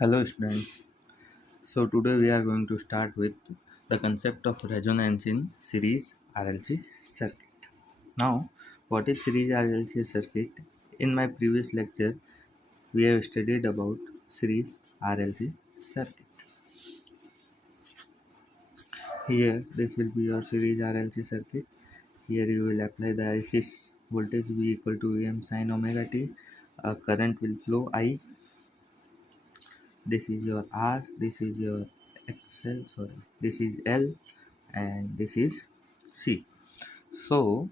Hello students. So today we are going to start with the concept of resonance in series RLC circuit. Now, what is series RLC circuit? In my previous lecture, we have studied about series RLC circuit. Here, this will be your series RLC circuit. Here you will apply the IC voltage V equal to Vm sin omega t. A current will flow I. This is your R. This is your XL. Sorry, this is L and this is C. So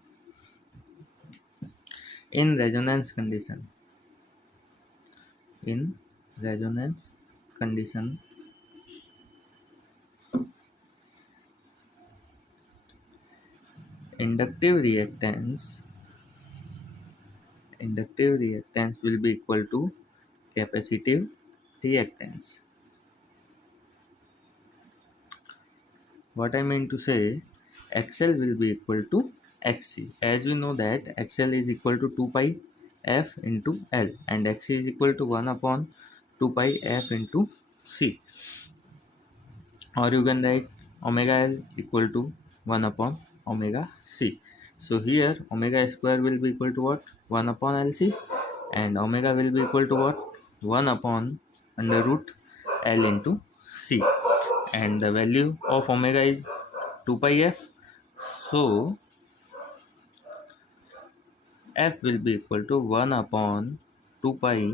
in resonance condition, in resonance condition, inductive reactance will be equal to capacitive reactance. What I mean to say, XL will be equal to XC. As we know that XL is equal to 2 pi F into L and XC is equal to 1 upon 2 pi F into C. Or you can write omega L equal to 1 upon omega C. So here omega square will be equal to what? 1 upon LC, and omega will be equal to what? 1 upon under root L into C, and the value of omega is 2 pi F. So F will be equal to 1 upon 2 pi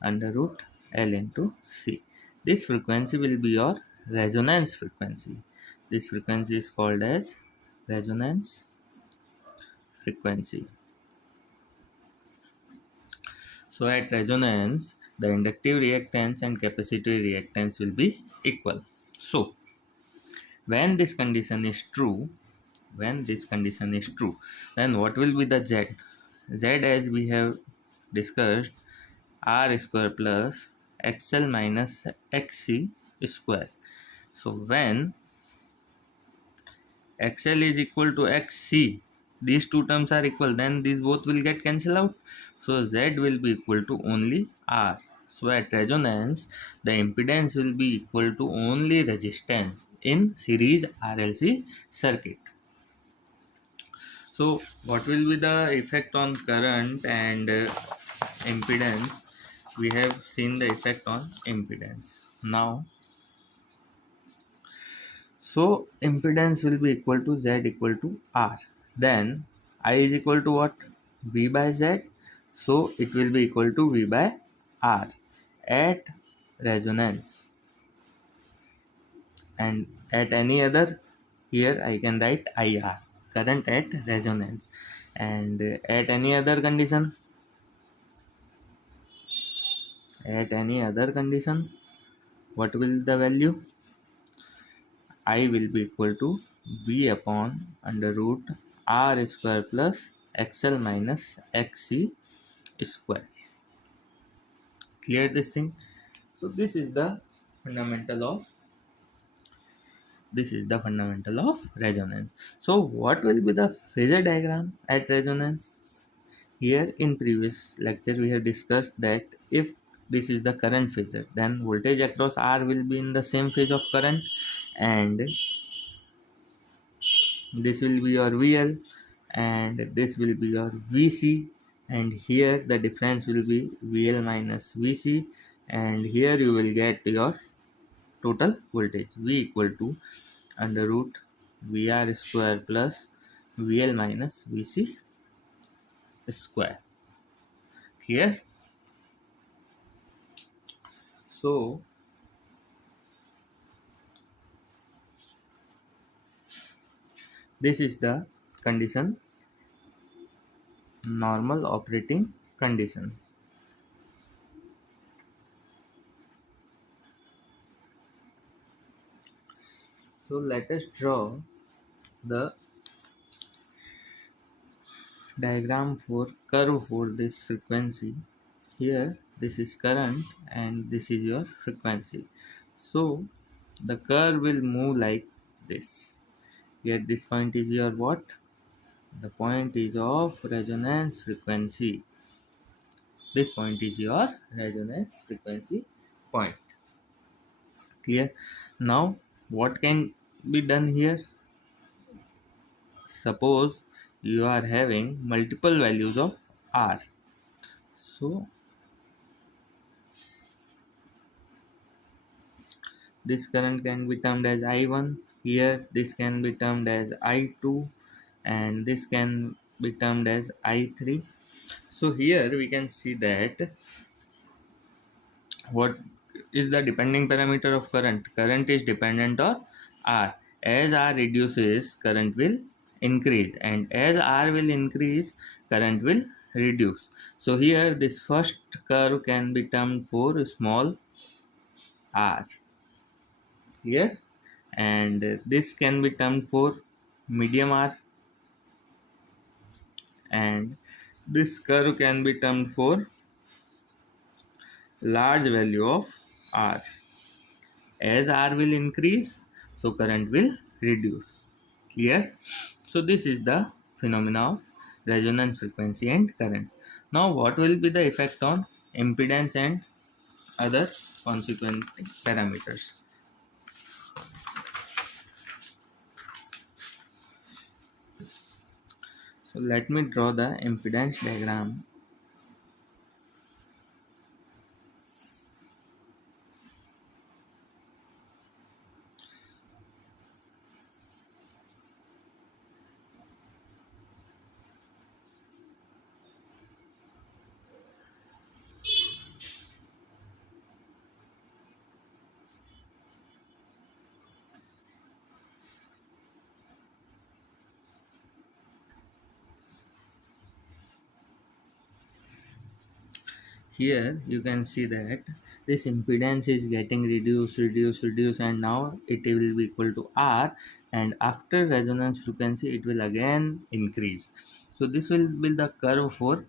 under root L into C. This frequency will be your resonance frequency. This frequency is called as resonance frequency. So at resonance, the inductive reactance and capacitive reactance will be equal. So when this condition is true, then what will be the Z? Z, as we have discussed, R square plus XL minus XC square. So when XL is equal to XC, these two terms are equal, then these both will get cancelled out. So Z will be equal to only R. So at resonance, the impedance will be equal to only resistance in series RLC circuit. So what will be the effect on current and impedance? We have seen the effect on impedance. Now, so impedance will be equal to Z equal to R. Then I is equal to what? V by Z. So it will be equal to V by R at resonance. And at any other, here I can write IR, current at resonance. And at any other condition, what will the value? I will be equal to V upon under root R square plus XL minus XC square. Clear this thing? So this is the fundamental of resonance. So what will be the phasor diagram at resonance? Here in previous lecture we have discussed that if this is the current phasor, then voltage across R will be in the same phase of current, and this will be your VL and this will be your VC, and here the difference will be VL minus VC, and here you will get your total voltage V equal to under root VR square plus VL minus VC square. Clear? So this is the condition, normal operating condition. So let us draw the diagram for curve for this frequency. Here this is current and this is your frequency. So the curve will move like this. Here this point is your what? The point is of resonance frequency. This point is your resonance frequency point. Clear? Now what can be done here? Suppose you are having multiple values of R. So this current can be termed as I1, here this can be termed as I2, and this can be termed as I3. So here we can see that what is the depending parameter of current? Current is dependent on R. As R reduces, current will increase, and as R will increase, current will reduce. So here this first curve can be termed for small r. Clear? And this can be termed for medium r, and this curve can be termed for large value of r. As r will increase, so current will reduce. Clear? So this is the phenomena of resonance frequency and current. Now what will be the effect on impedance and other consequent parameters? So let me draw the impedance diagram. Here you can see that this impedance is getting reduced, and now it will be equal to R, and after resonance frequency it will again increase. So this will be the curve for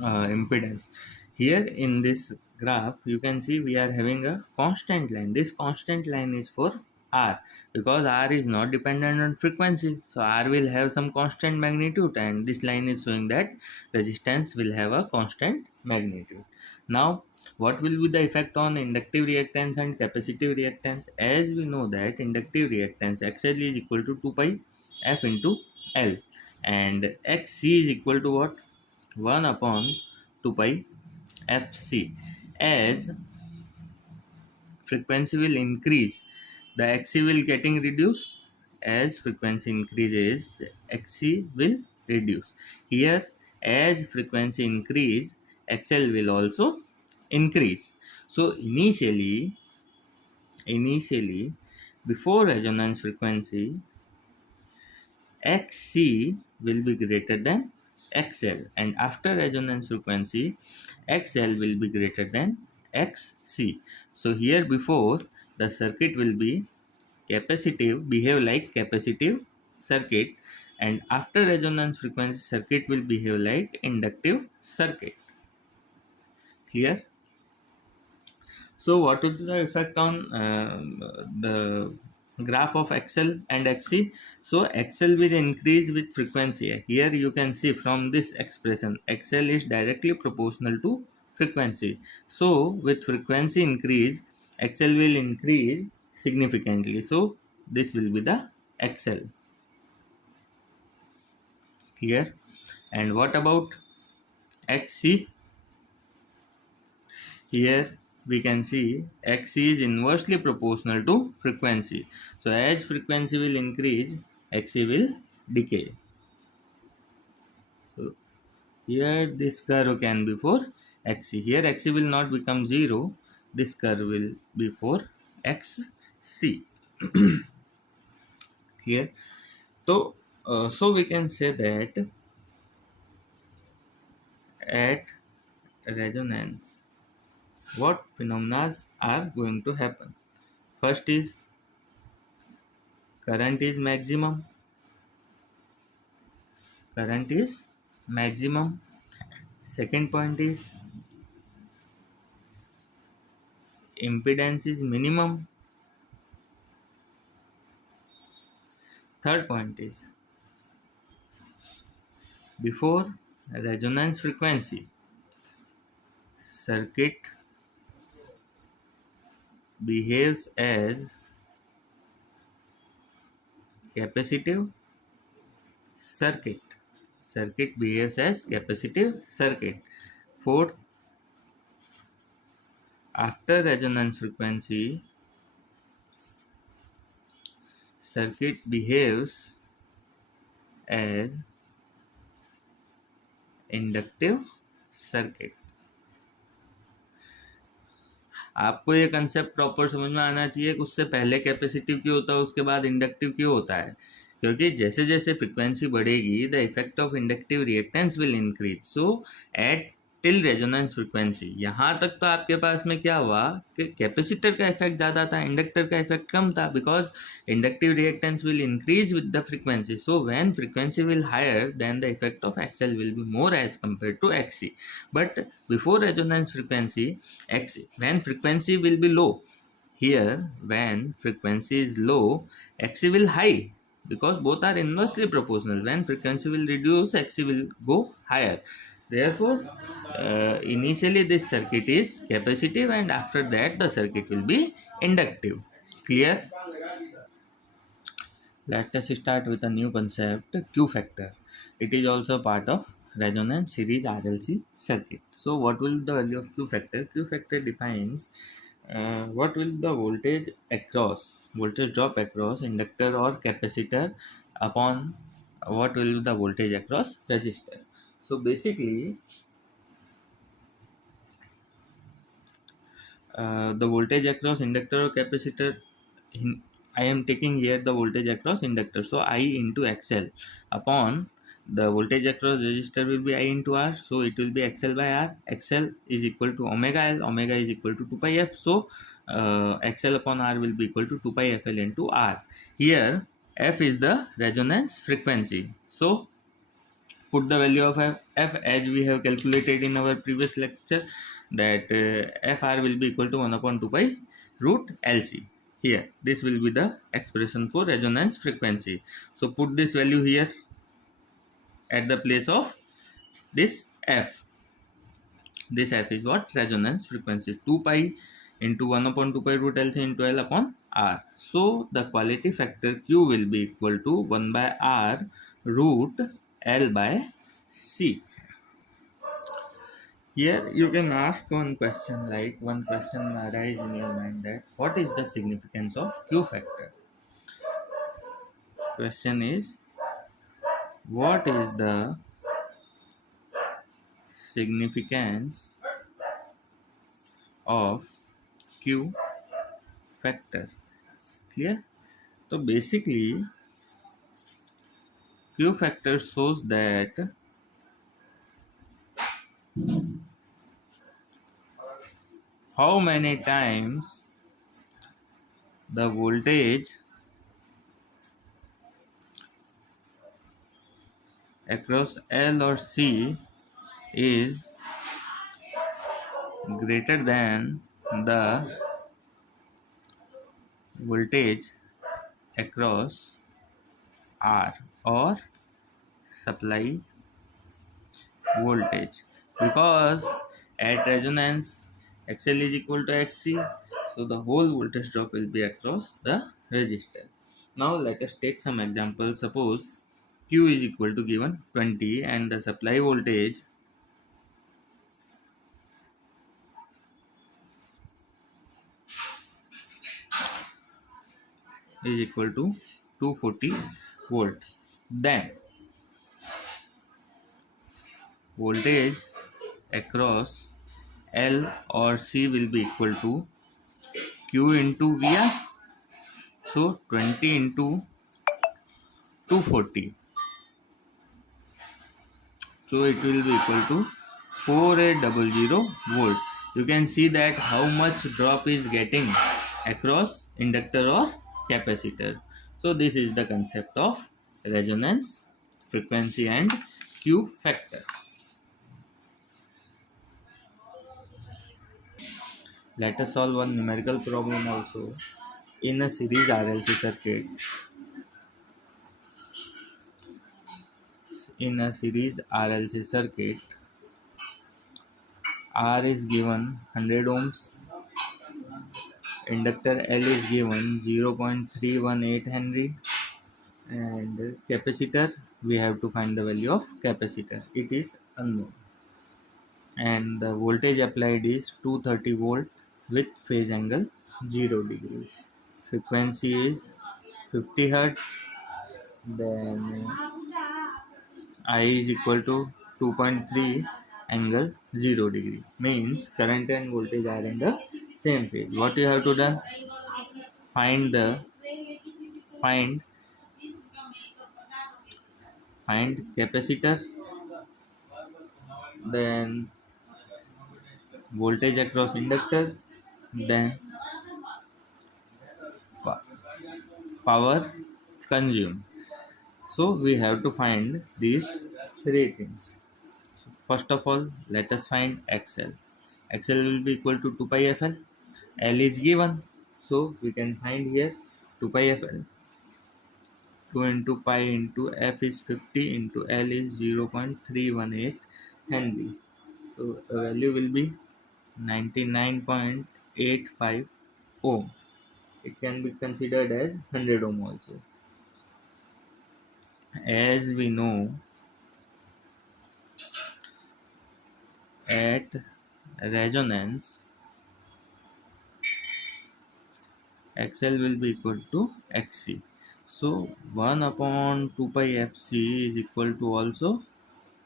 impedance. Here in this graph you can see we are having a constant line. This constant line is for R, because R is not dependent on frequency, so R will have some constant magnitude, and this line is showing that resistance will have a constant magnitude. Now what will be the effect on inductive reactance and capacitive reactance? As we know that inductive reactance XL is equal to 2 pi F into L, and XC is equal to what? 1 upon 2 pi Fc. As frequency will increase, the Xc will getting reduced. As frequency increases, Xc will reduce. Here, as frequency increase, XL will also increase. So initially before resonance frequency, Xc will be greater than XL, and after resonance frequency XL will be greater than Xc. So here before the circuit will be capacitive, behave like capacitive circuit, and after resonance frequency circuit will behave like inductive circuit. Clear? So what is the effect on the graph of XL and XC? So XL will increase with frequency. Here you can see from this expression, XL is directly proportional to frequency. So with frequency increase, XL will increase significantly. So this will be the XL. Clear? And what about XC? Here we can see Xc is inversely proportional to frequency. So as frequency will increase, Xc will decay. So here this curve can be for Xc. Here Xc will not become 0. This curve will be for Xc. Clear? So we can say that at resonance, what phenomena are going to happen? First is current is maximum. Current is maximum. Second point is impedance is minimum. Third point is before resonance frequency, circuit behaves as capacitive circuit. Circuit behaves as capacitive circuit. Fourth, after resonance frequency, circuit behaves as inductive circuit. आपको ये concept proper समझ में आना चाहिए कि उससे पहले capacitive क्यों होता है, उसके बाद इंडक्टिव क्यों होता है, क्योंकि जैसे जैसे फ्रीक्वेंसी बढ़ेगी the effect of inductive reactance will increase. So at till resonance frequency, यहाँ तक तो आपके पास में क्या हुआ कि कैपेसिटर का इफेक्ट ज़्यादा था, इंडक्टर का इफेक्ट कम था, because inductive reactance will increase with the frequency. So when frequency will higher then the effect of XL will be more as compare to XC. But before resonance frequency, when frequency will be low, here when frequency is low, xc will high, because both are inversely proportional. When frequency will reduce, xc will go higher. Therefore initially this circuit is capacitive and after that the circuit will be inductive. Clear? Let us start with a new concept, Q factor. It is also part of resonance series RLC circuit. So what will the value of Q factor? Q factor defines what will the voltage drop across inductor or capacitor upon what will the voltage across resistor. So basically the voltage across inductor or capacitor, I am taking here the voltage across inductor, so I into XL upon the voltage across resistor will be I into R, so it will be XL by R. XL is equal to omega L, omega is equal to 2 pi F, so XL upon R will be equal to 2 pi FL into R. Here F is the resonance frequency, so put the value of f as we have calculated in our previous lecture, that fr will be equal to 1 upon 2 pi root LC. Here this will be the expression for resonance frequency. So put this value here at the place of this f. This f is what? Resonance frequency. 2 pi into 1 upon 2 pi root LC into L upon R. So the quality factor Q will be equal to 1 by R root L by C. Here you can ask one question, like one question arise in your mind, that what is the significance of Q factor? Question is, what is the significance of Q factor? Clear? So basically Q factor shows that how many times the voltage across L or C is greater than the voltage across R or supply voltage, because at resonance XL is equal to XC, so the whole voltage drop will be across the resistor. Now let us take some examples. Suppose Q is equal to given 20 and the supply voltage is equal to 240 volt. Then voltage across L or C will be equal to Q into VR, so 20 into 240, so it will be equal to 4800 volt. You can see that how much drop is getting across inductor or capacitor. So this is the concept of resonance frequency and Q factor. Let us solve one numerical problem also. In a series RLC circuit, R is given 100 ohms, inductor L is given 0.318 Henry, and capacitor, we have to find the value of capacitor, it is unknown, and the voltage applied is 230 volt with phase angle 0 degree. Frequency is 50 hertz. Then I is equal to 2.3 angle 0 degree, means current and voltage are in the same phase. What you have to do? Find the find find capacitor, then voltage across inductor, then pa- power consumed. So we have to find these three things. So first of all, let us find XL. XL will be equal to 2 pi FL. L is given, so we can find here 2 pi FL. 2 into pi into F is 50 into L is 0.318 Henry. So the value will be 99.85 ohm. It can be considered as 100 ohm also. As we know, at resonance, XL will be equal to XC. So 1 upon 2 pi FC is equal to also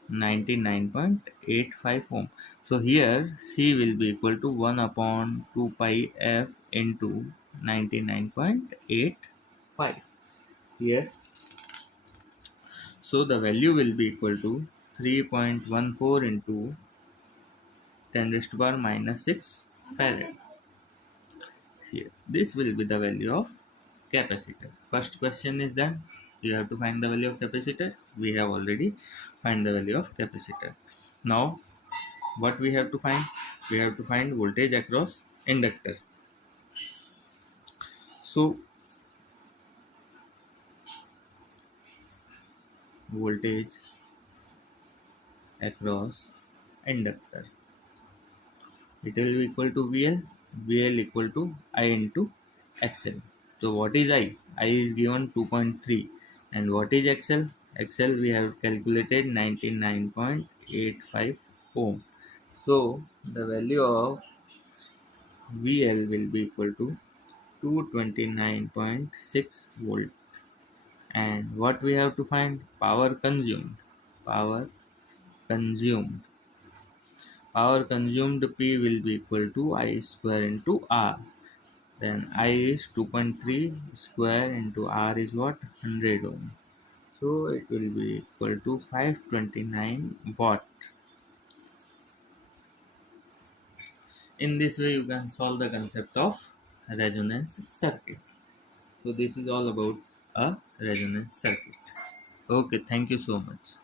99.85 ohm. So here C will be equal to 1 upon 2 pi F into 99.85 here. So the value will be equal to 3.14 into 10 raised to power minus 6 farad. Here this will be the value of capacitor. First question is done. You have to find the value of capacitor. We have already find the value of capacitor. Now what we have to find? We have to find voltage across inductor. So voltage across inductor, it will be equal to VL equal to I into XL. So what is I? I is given 2.3, and what is XL? XL we have calculated 99.85 ohm. So the value of VL will be equal to 229.6 volt. And what we have to find? Power consumed power consumed P will be equal to I square into R. Then I is 2.3 square into R is what? 100 ohm. So it will be equal to 529 watt. In this way you can solve the concept of resonance circuit. So this is all about a resonance circuit. Okay, thank you so much.